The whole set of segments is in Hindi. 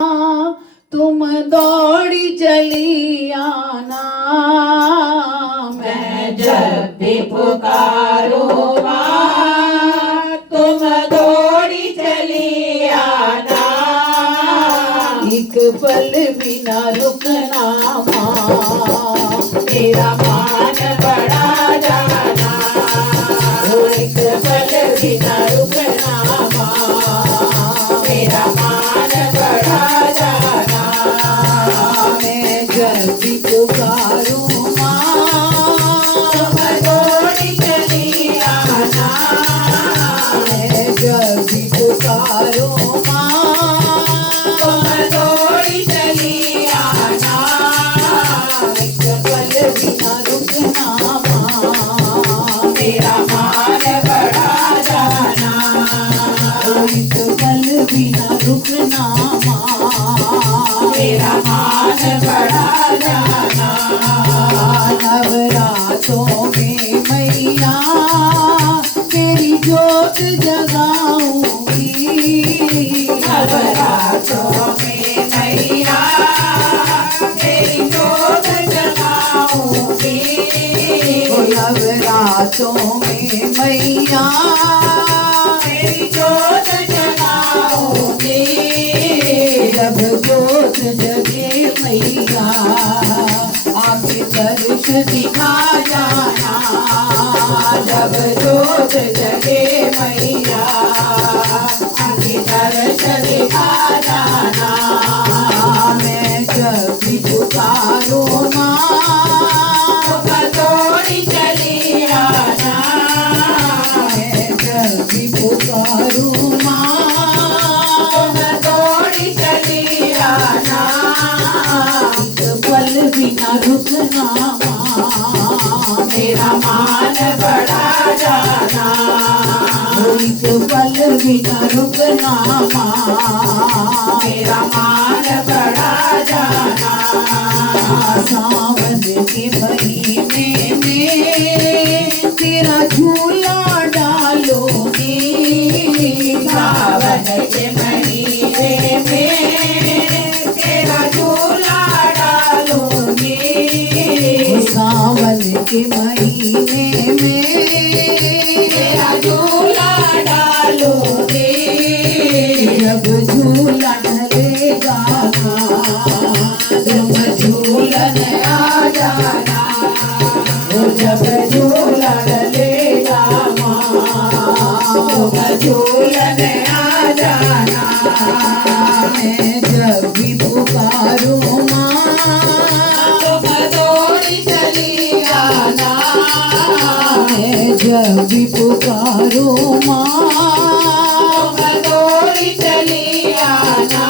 तुम दौड़ी चली आना, मैं जब भी पुकारूं माँ तुम दौड़ी चली आना। एक पल भी न रुकना माँ, मेरा मान बढ़ा जाना। एक पल भी न रुकना माँ, मेरा मान बढ़ा जाना। मैं जब भी पुकारूं माँ तुम दौड़ी चली आना। मैं जब भी पुकारूं माँ तुम दौड़ी चली आना। एक पल भी न रुकना माँ, मेरा मान बढ़ा जाना। एक पल भी न रुकना माँ, मेरा मान बढ़ा जाना। नवरातों में मैया तेरी जोत जगाऊंगी, नवरात्रों में मैया तेरी जोत जगाऊंगी। नवरातों में मैया तेरी जोत जगाऊंगी। जब जोत जगे मैया आके दर्श दिखा जाना, जब जोत जगे मैया आके दर्श दिखा जाना। मैं जब भी पुकारूं माँ तुम दौड़ी चली आना। मैं जब भी पुकारूं माँ तुम दौड़ी चली आना। एक पल भी न रुकना माँ, मेरा मान बढ़ा जाना। एक पल भी न रुकना माँ, मेरा मान बढ़ा जाना। सावन के महीने में तेरा झूला डालोगी, सावन के महीने में तेरा झूला डालूंगी। सावन के महीने में तेरा झूला डालूंगी। जब झूला ढलेगा तुम झूलन आ जाना। जब झूला डलेगा तुम झूलन आ जाना। मैं जब भी पुकारूं माँ तुम दौड़ी चली आना। मैं जब भी पुकारूं माँ तुम दौड़ी चली आना।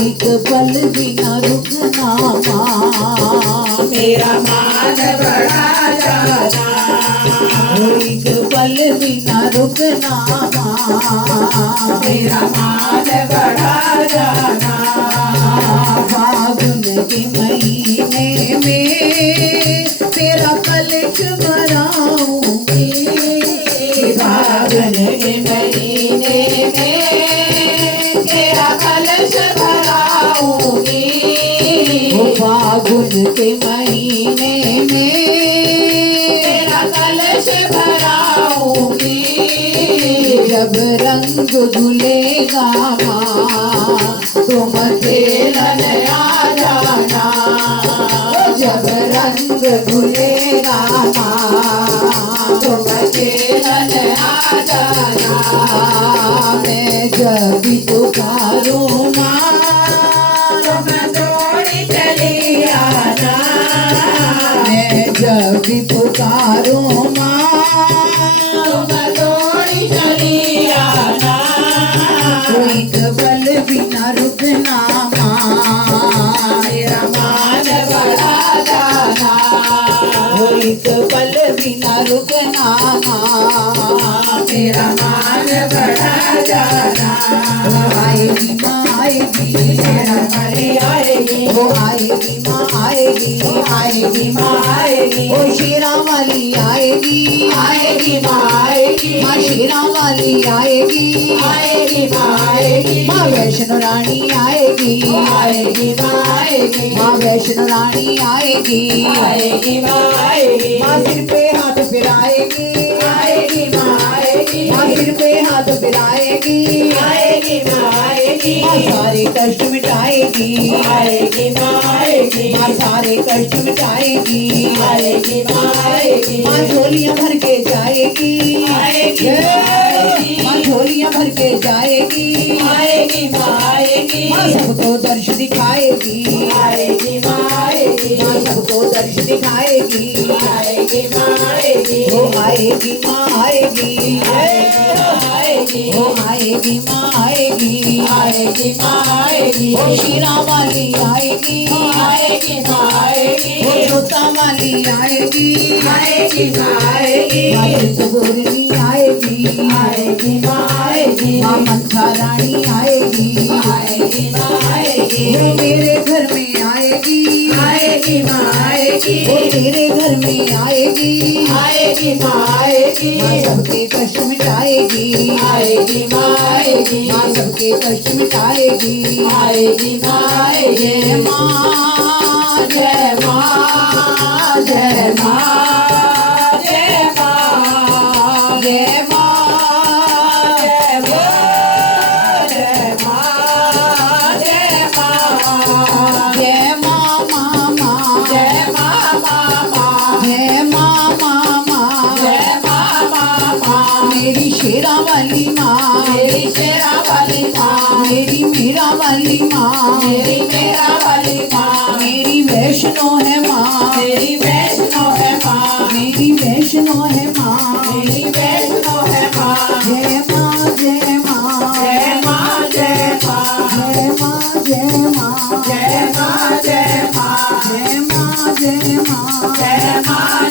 एक पल भी न रुकना माँ, मेरा मान बढ़ा जाना। एक पल भी न रुकना माँ, मेरा मान बढ़ा जाना। फागुन के महीने में तेरा कलश भराऊंगी, फागुन के महीने में तेरा कलश भराऊंगी। फागुन के महीने में तेरा कलश भराऊंगी। जब रंग धुलेगा माँ तुम खेलन आ जाना। जब रंग धुलेगा माँ तुम खेलन आ जाना। मैं जब भी पुकारूं माँ तुम दौड़ी चली आना। मैं जब भी पुकारूं माँ तुम दौड़ी चली आना। एक पल भी न रुकना माँ, मेरा मान बढ़ा जाना। एक पल भी न रुकना माँ, मेरा मान बढ़ा जाना। आएगी माँ आएगी, मेरा मरी आएगी। वो आएगी माँ आएगी। आएगी आएगी माँ आएगी ओ शेरा वाली आएगी आएगी माँ आएगी माँ शेरा वाली आएगी आएगी माँ आएगी माँ वैष्णो रानी आएगी आएगी माँ आएगी माँ वैष्णो रानी आएगी आएगी माँ आएगी माँ सिर पे हाथ फिराएगी आएगी माँ आएगी माँ सिर पे हाथ फिराएगी आएगी माँ आएगी माँ सारे कष्ट मिटाएगी आएगी माँ आएगी माँ सारे कष्ट मिटाएगी आएगी माँ आएगी माँ झोलियाँ भर के जाएगी आएगी माँ झोलियाँ भर के जाएगी आएगी माँ आएगी माँ सबको दर्श दिखाएगी आएगी माँ आएगी माँ सबको दर्श दिखाएगी आएगी माँ आएगी वो आएगी माँ आएगी आएगी वो आएगी माँ आएगी आएगी माँ आएगी वो शीरा वाली आएगी आएगी माँ आएगी वो जोता वाली आएगी आएगी माँ आएगी माँ चिंतपूर्णी आएगी आएगी माँ आएगी माँ मनसा रानी आएगी आएगी माँ आएगी वो मेरे घर में आएगी आएगी माँ आएगी वो तेरे घर में आएगी आएगी माँ आएगी माँ सबके कष्ट मिटाएगी आएगी माँ आएगी माँ सबके कष्ट मिटाएगी आएगी माँ आएगी जय माँ जय माँ जय माँ जय माँ जय माँ जय माँ जय माँ जय माँ जय माँ माँ माँ जय माँ माँ माँ जय माँ माँ माँ जय माँ माँ माँ मेरी शेरा वाली माँ मेरी शेरा वाली माँ मेरी मीरा वाली माँ मेरी मेरा वाली माँ मेरी वैष्णो है माँ मेरी वैष्णो है माँ मेरी वैष्णो है माँ मेरी वैष्णो है माँ जय माँ जय माँ जय माँ जय माँ जय माँ जय माँ जय माँ जय माँ जय माँ जय माँ जय माँ